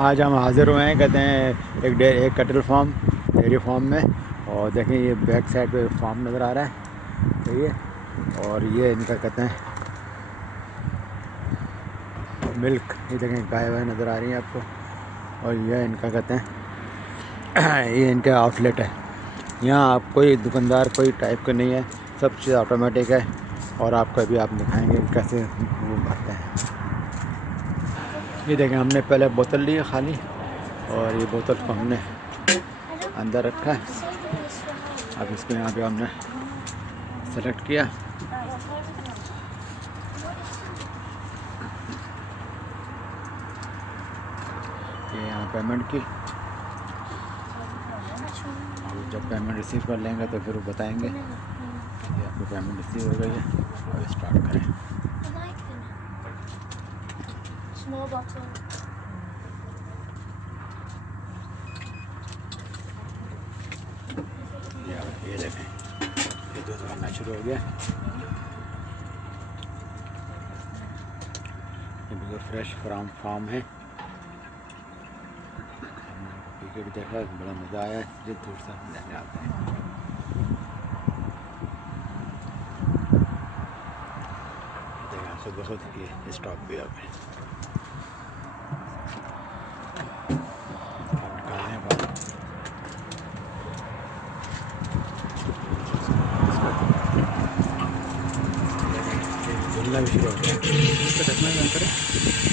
आज हम हाज़िर हुए हैं, कहते हैं एक कैटल फार्म, डेयरी फार्म में। और देखें ये बैक साइड पे फार्म नज़र आ रहा है, सही है। और ये इनका कहते हैं मिल्क, ये देखें गाय वाय नज़र आ रही है आपको। और ये इनका कहते हैं ये इनका आउटलेट है। यहाँ आप कोई दुकानदार कोई टाइप का नहीं है, सब चीज़ ऑटोमेटिक है। और आपका भी आप दिखाएंगे कैसे वो भरते हैं। ये देखें हमने पहले बोतल ली है खाली, और ये बोतल को हमने अंदर रखा है। अब इसको यहाँ पे हमने सेलेक्ट किया। ये यहाँ पेमेंट की, जब पेमेंट रिसीव कर लेंगे तो फिर वो बताएंगे। ये आपकी पेमेंट रिसीव हो गई है, और स्टार्ट करें। ये देखें ये दूध बनना शुरू हो गया। ये बिल्कुल फ्रेश फार्म है। पी के भी देखा, बड़ा मज़ा आया, जो दूर से हम लेने आते हैं। देखा खुद ब खुद ये स्टॉक भी आ गए। झुलना भी शुरू हो गया। इसका ढकना बंद करें।